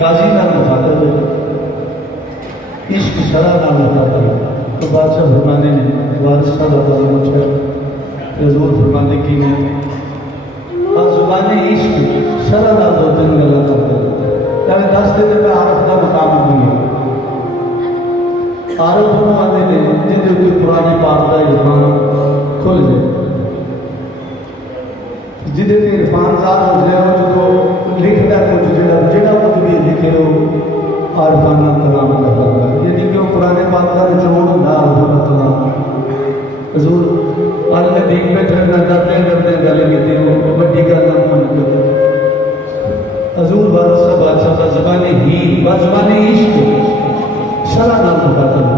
काजी ना मुखातब इश्क शरा ना मुखातब। तो बादशाह फरमाने ने वारिस मुझे हजूर फरमाने की ने जुबान इश्क शरा ना दो तीन गल्ला करते यानी 10 दिन में आरफ का मकाम नहीं है। आरफ फरमाने ने जिंदे कोई पुरानी पाक का इरफान खुल जाए जिदे ते इरफान ज़ात हो जाए जो लिखता कुछ जेड़ा कुछ भी लिखे हो आरफाना कलाम करता है यानी कि पुराने पाक का जोड़ ना होता हजूर आलम दीन में ठंडा करते करते गल की वो बड़ी गल ना मन कर हजूर बादशाह बादशाह का ज़बानी ही ज़बानी इश्क शरा ना मुखातब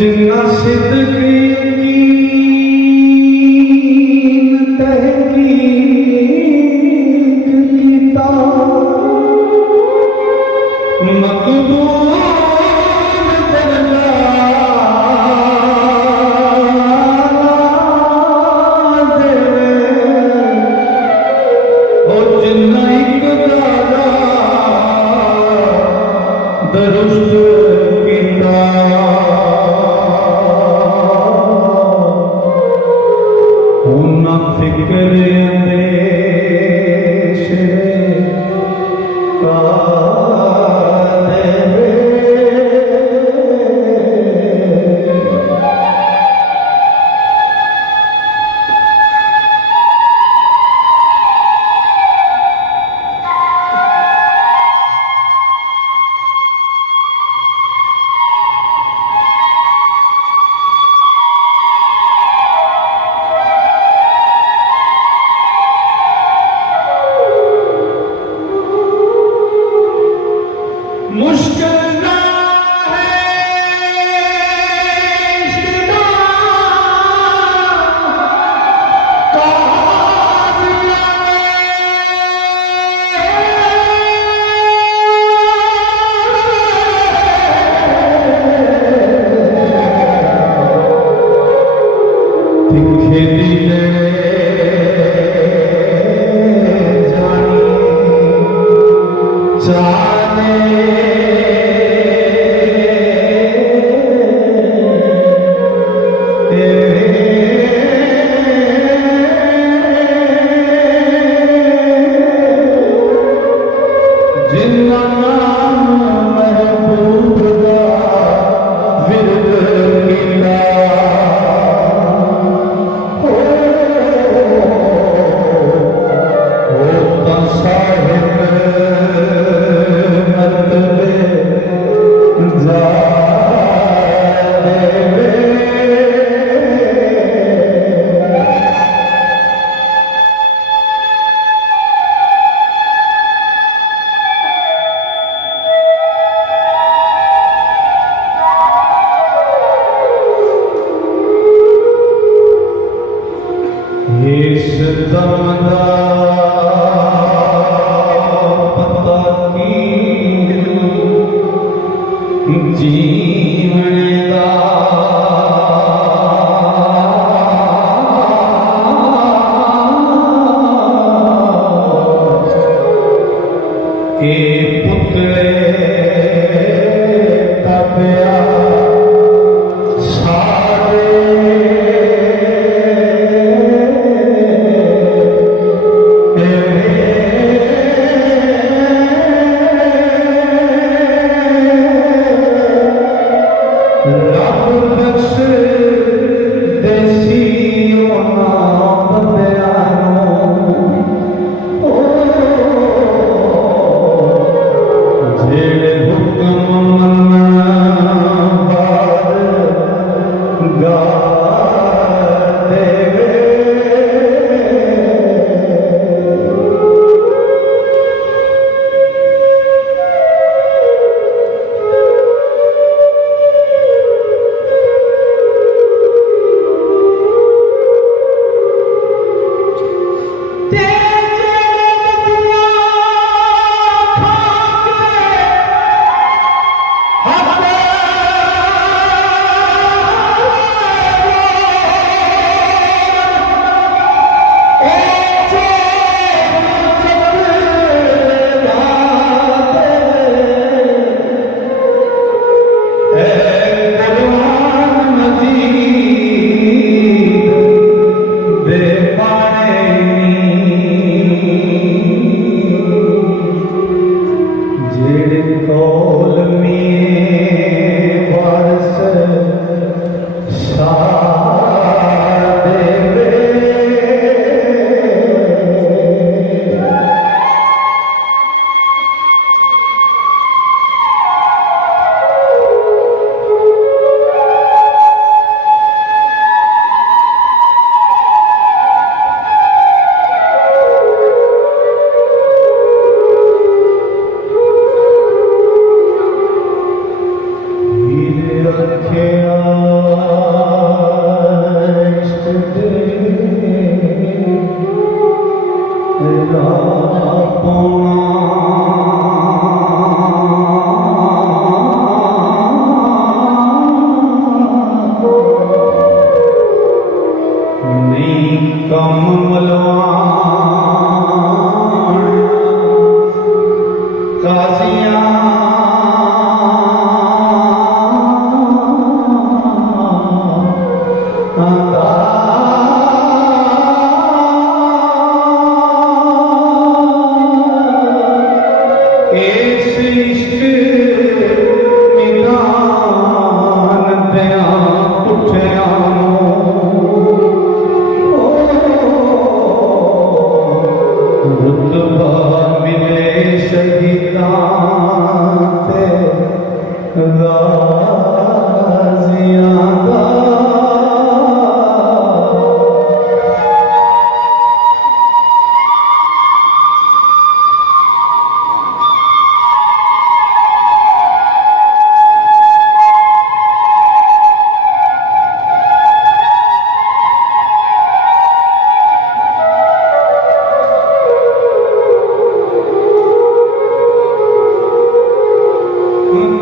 जिन्ना सिद्दीकी तहकीक कीता मकबूल दरगाह देवे और जिन्ना एक दादा दरुस्त कीता फिक्र अंदेश का इस दम दा पता की जीवन दा ए पुतले तपिया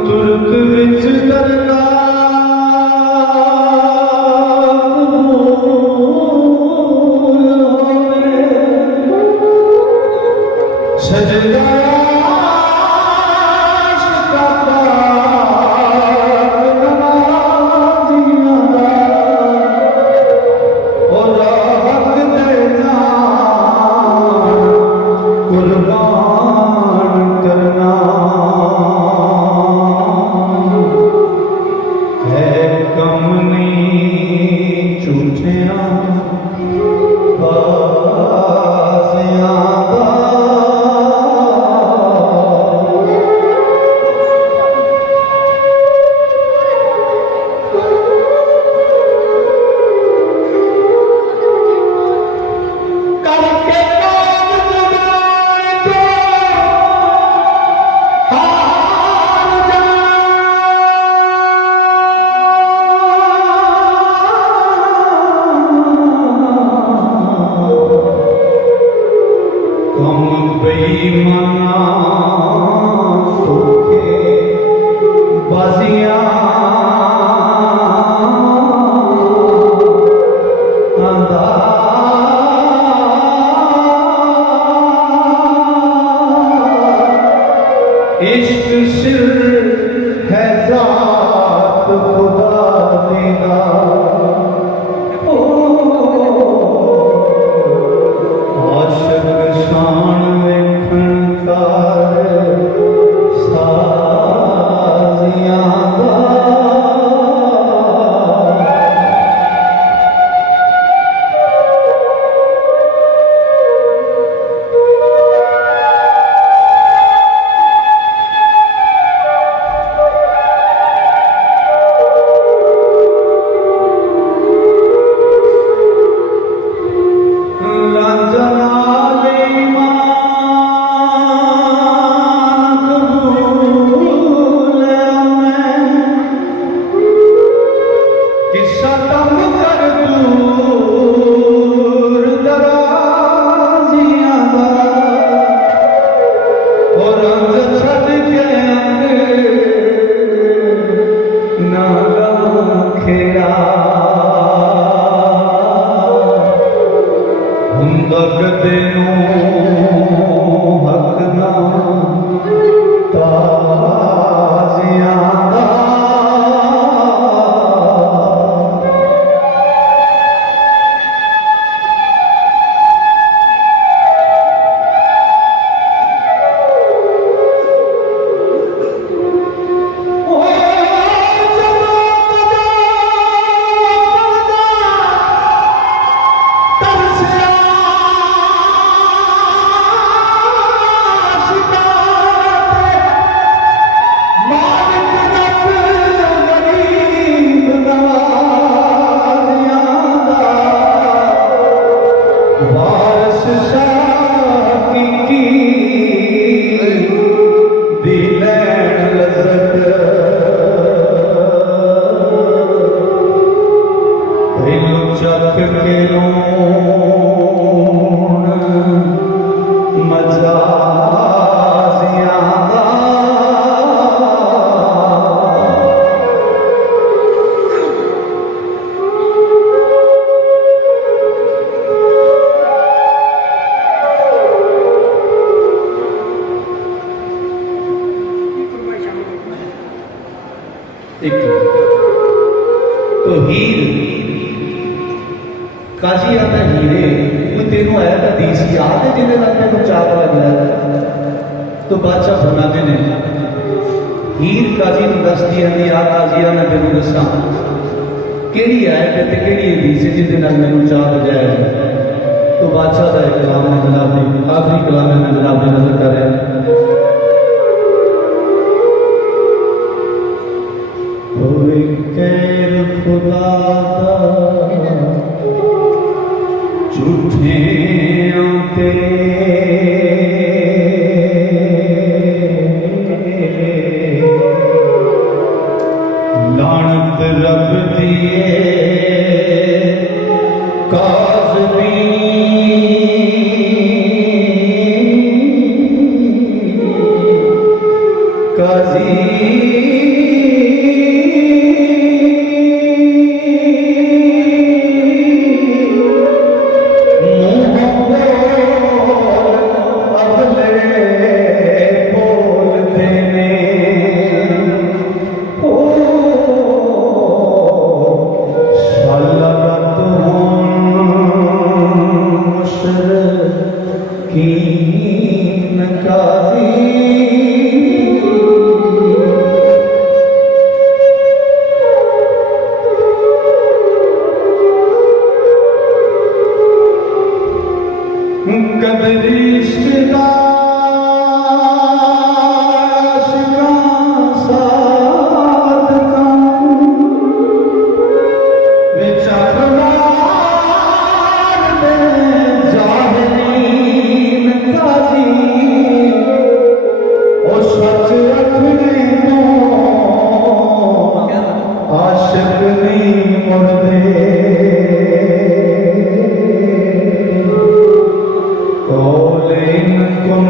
तुर्क विच मना धोखे बाजियां इश्क सिर है ज़ात खुदा देगा आशिक शान वेखण कार साजियां दा तो हीर काजी आता हीरे कोई तेनों आया था दीस याद है जिन्हें लगता है चाक लग रहा तो बादशाह फरमाते ने हीर काजी ने दस दी आंदी आ काजिया ने तेनों दसा केड़ी आयत है ते केड़ी हदीस है जिहदे नाल मैनूं चाह जाए तो बादशाह का एक कलाम है जनाब ने आखिरी कलाम है जनाब ने नजर कर रहे हैं खुदा झूठे लानत रब दिए काज़मी काजी con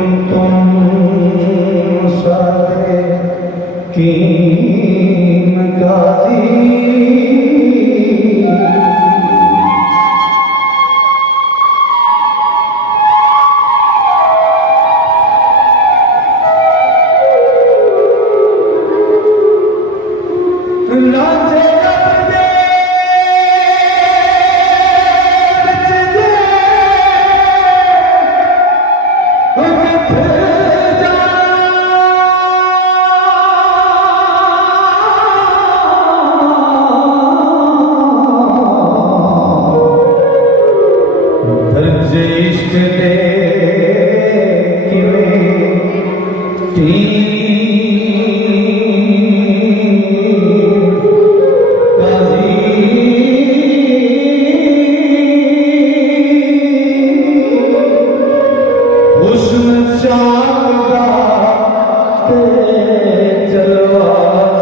चलवा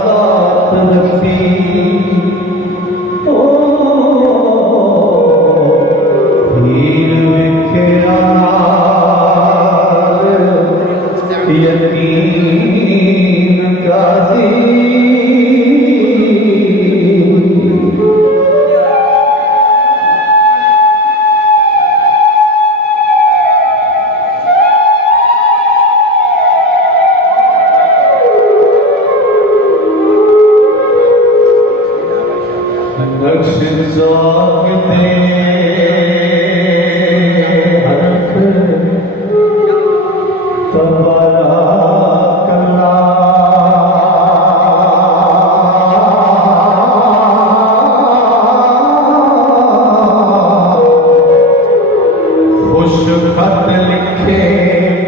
साथ रखी ओ हीर विखिया यकीन काजी नक्श ज़ाक़ते हरख तबारा करना खुश खत लिखे